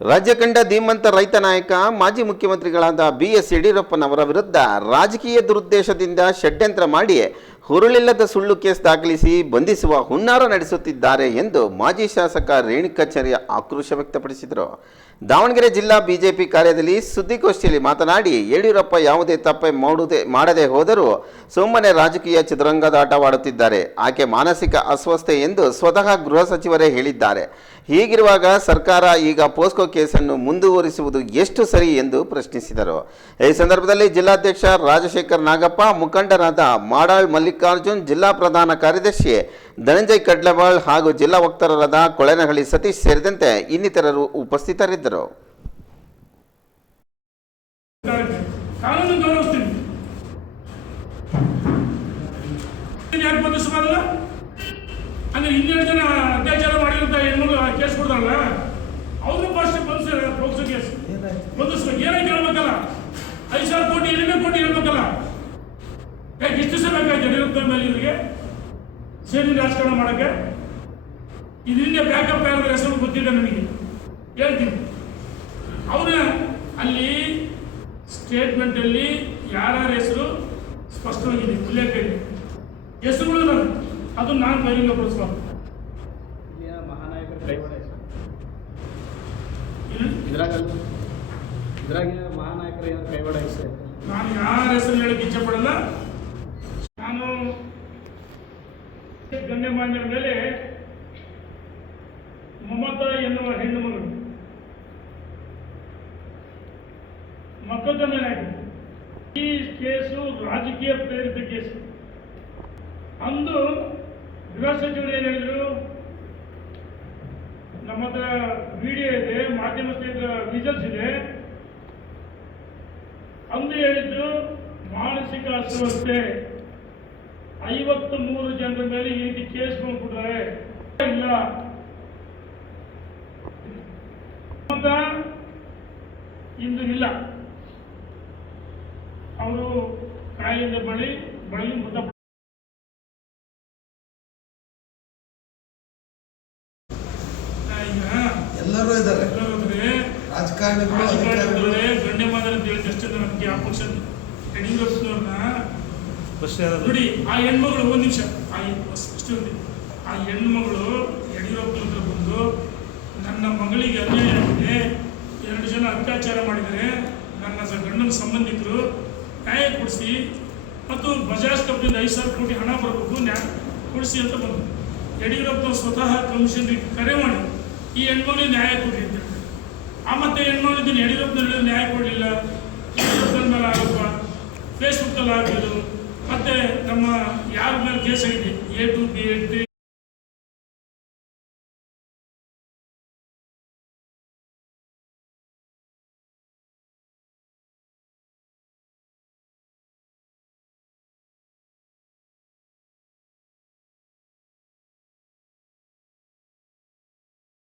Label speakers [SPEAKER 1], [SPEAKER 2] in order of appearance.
[SPEAKER 1] ರಾಜ್ಯ ಕಂಡ ಧೀಮಂತ ರೈತ ನಾಯಕ, ಮಾಜಿ ಮುಖ್ಯಮಂತ್ರಿಗಳಾದ ಬಿ ಎಸ್ ಯಡಿಯೂರಪ್ಪನವರ ವಿರುದ್ಧ ರಾಜಕೀಯ ದುರುದ್ದೇಶದಿಂದ ಷಡ್ಯಂತ್ರ ಮಾಡಿ ಹುರುಳಿಲ್ಲದ ಸುಳ್ಳು ಕೇಸ್ ದಾಖಲಿಸಿ ಬಂಧಿಸುವ ಹುನ್ನಾರ ನಡೆಸುತ್ತಿದ್ದಾರೆ ಎಂದು ಮಾಜಿ ಶಾಸಕ ರೇಣುಕಾಚಾರ್ಯ ಆಕ್ರೋಶ ವ್ಯಕ್ತಪಡಿಸಿದರು. ದಾವಣಗೆರೆ ಜಿಲ್ಲಾ ಬಿಜೆಪಿ ಕಾರ್ಯದಲ್ಲಿ ಸುದ್ದಿಗೋಷ್ಠಿಯಲ್ಲಿ ಮಾತನಾಡಿ, ಯಡಿಯೂರಪ್ಪ ಯಾವುದೇ ತಪ್ಪೆ ಮಾಡುವುದೇ ಮಾಡದೆ ಹೋದರೂ ಸುಮ್ಮನೆ ರಾಜಕೀಯ ಚದುರಂಗದಾಟವಾಡುತ್ತಿದ್ದಾರೆ. ಆಕೆ ಮಾನಸಿಕ ಅಸ್ವಸ್ಥೆ ಎಂದು ಸ್ವತಃ ಗೃಹ ಸಚಿವರೇ ಹೇಳಿದ್ದಾರೆ. ಹೀಗಿರುವಾಗ ಸರ್ಕಾರ ಈಗ ಪೋಸ್ಕೋ ಕೇಸನ್ನು ಮುಂದುವರಿಸುವುದು ಎಷ್ಟು ಸರಿ ಎಂದು ಪ್ರಶ್ನಿಸಿದರು. ಈ ಸಂದರ್ಭದಲ್ಲಿ ಜಿಲ್ಲಾಧ್ಯಕ್ಷ ರಾಜಶೇಖರ್ ನಾಗಪ್ಪ, ಮುಖಂಡರಾದ ಮಾಡಾಳ್ ಮಲ್ಲಿಕಾರ್ಜುನ್ ಜಿಲ್ಲಾ ಪ್ರಧಾನ ಕಾರ್ಯದರ್ಶಿ, ಧನಂಜಯ್ ಕಡ್ಲವಾಳ್ ಹಾಗೂ ಜಿಲ್ಲಾ ವಕ್ತಾರರಾದ ಕೊಳೆನಹಳ್ಳಿ ಸತೀಶ್ ಸೇರಿದಂತೆ ಇನ್ನಿತರರು ಉಪಸ್ಥಿತರಿದ್ದರು.
[SPEAKER 2] ಐದು ಸಾವಿರ ಕೋಟಿ ಎರಡನೇ ಕೋಟಿ ಹೇಳ್ಬೇಕಲ್ಲ ಯಾಕೆ ಇಷ್ಟು ದಿವಸ ಬೇಕಾಯ್ತು ಯಡಿಯೂರಪ್ಪ ಮೇಲೆ ಇವರಿಗೆ? ಸೇರಿ ರಾಜಕಾರಣ ಮಾಡಕ್ಕೆ? ಇದರಿಂದ ಬ್ಯಾಕಪ್ ಯಾರ್ದು ಹೆಸರು ಗೊತ್ತಿಲ್ಲ ನನಗೆ ಹೇಳ್ತೀನಿ. ಅವನ ಅಲ್ಲಿ ಸ್ಟೇಟ್ಮೆಂಟ್ ಅಲ್ಲಿ ಯಾರ್ಯಾರ ಹೆಸರು ಸ್ಪಷ್ಟವಾಗಿದೆ ಉಲ್ಲೇಖ ಇದೆ ಹೆಸರುಗಳು ನಾನು ಅದು ನಾನು ಬಹಿರಂಗಪಡಿಸಬಾರ್ದು.
[SPEAKER 3] ಪಡಿಸ್ಕೊಂಡು ಮಹಾನಾಯಕರ ಕೈವಾಡ ಇದೆ.
[SPEAKER 2] ಇಲ್ಲಿ
[SPEAKER 3] ಇದ್ರಾಗ ಇದ್ರಾಗಿನ ಮಹಾನಾಯಕರ ಕೈವಾಡ ಇದೆ
[SPEAKER 2] ನಾನು ಯಾರ ಹೆಸರು ಹೇಳಕ್ಕೆ ಇಚ್ಛೆ ಪಡಲ್ಲ ನಾನು ಗಣ್ಯಮಾನ್ಯರ ಮೇಲೆ ಮಮತಾ ಎನ್ನುವ ಹೆಣ್ಣು ಮಗಳು ಮೊಕದ್ದಮೆ ಈ ಕೇಸು ರಾಜಕೀಯ ಪ್ರೇರಿತ ಕೇಸು. ಅಂದು ಗೃಹ ಸಚಿವರು ಏನು ಹೇಳಿದರು, ನಮ್ಮ ಹತ್ರ ವಿಡಿಯೋ ಇದೆ, ಮಾಧ್ಯಮ ವಿಜಲ್ಸ್ ಇದೆ. ಅಂದು ಹೇಳಿದ್ದು ಮಾನಸಿಕ ಅಸ್ವಸ್ಥತೆ ಐವತ್ತು ಮೂರು ಜನರ ಮೇಲೆ ಈ ರೀತಿ ಕೇಸ್ ಮಾಡ್ಬಿಟ್ರೆ ಇಲ್ಲ. ಇಂದು ಇಲ್ಲ ಅವರು ಕಾಯಿಲೆಯಿಂದ ಬಳಿ ಬಳಿ ಮೃತ
[SPEAKER 4] ಎಲ್ಲರೂ ಇದ್ದಾರೆ. ರಾಜಕಾರಣಿಗಳು
[SPEAKER 2] ಗಣ್ಯಮಾನ ಅಂತ ಹೇಳಿದ ಅಷ್ಟೇ ನಮಗೆ ಆ ಪಕ್ಷ ನೋಡಿ, ಆ ಹೆಣ್ಮಗಳು ಒಂದು ನಿಮಿಷ. ಆ ಅಷ್ಟು ಆ ಹೆಣ್ಮಗಳು ಯಡಿಯೂರಪ್ಪ ಹತ್ರ ಬಂದು, ನನ್ನ ಮಗಳಿಗೆ ಅನ್ಯಾಯ ಆಗಿದೆ. ಎರಡು ಜನ ಅತ್ಯಾಚಾರ ಮಾಡಿದರೆ ನನ್ನ ಗಂಡನ ಸಂಬಂಧಿಕರು ನ್ಯಾಯ ಕೊಡಿಸಿ ಮತ್ತು ಬಜಾಜ್ ಕಂಪ್ನಿಯಿಂದ ಐದು ಸಾವಿರ ಕೋಟಿ ಹಣ ಬರಬೇಕು ನ್ಯಾಯ ಕೊಡಿಸಿ ಅಂತ ಬಂದು ಯಡಿಯೂರಪ್ಪ ಸ್ವತಃ ಕಮಿಷನ್ ಕರೆ ಮಾಡಿ, ಈ ಹೆಣ್ಮಗಳಿಗೆ ನ್ಯಾಯ ಕೊಡಿ ಅಂತ. ಆ ಮತ್ತೆ ಹೆಣ್ಮಗಳಿದ್ದೀನಿ ಯಡಿಯೂರಪ್ಪನ ನ್ಯಾಯ ಕೊಡಲಿಲ್ಲ. ಯಡಿಯೂರಪ್ಪನ ಮೇಲೆ ಆರೋಪ. ಫೇಸ್ಬುಕ್ಕಲ್ಲಿ ಆಗಿದ್ದು ಮತ್ತೆ ನಮ್ಮ ಯಾರ ಮೇಲೆ ಕೇಸ್ ಆಗಿದೆ A to B A three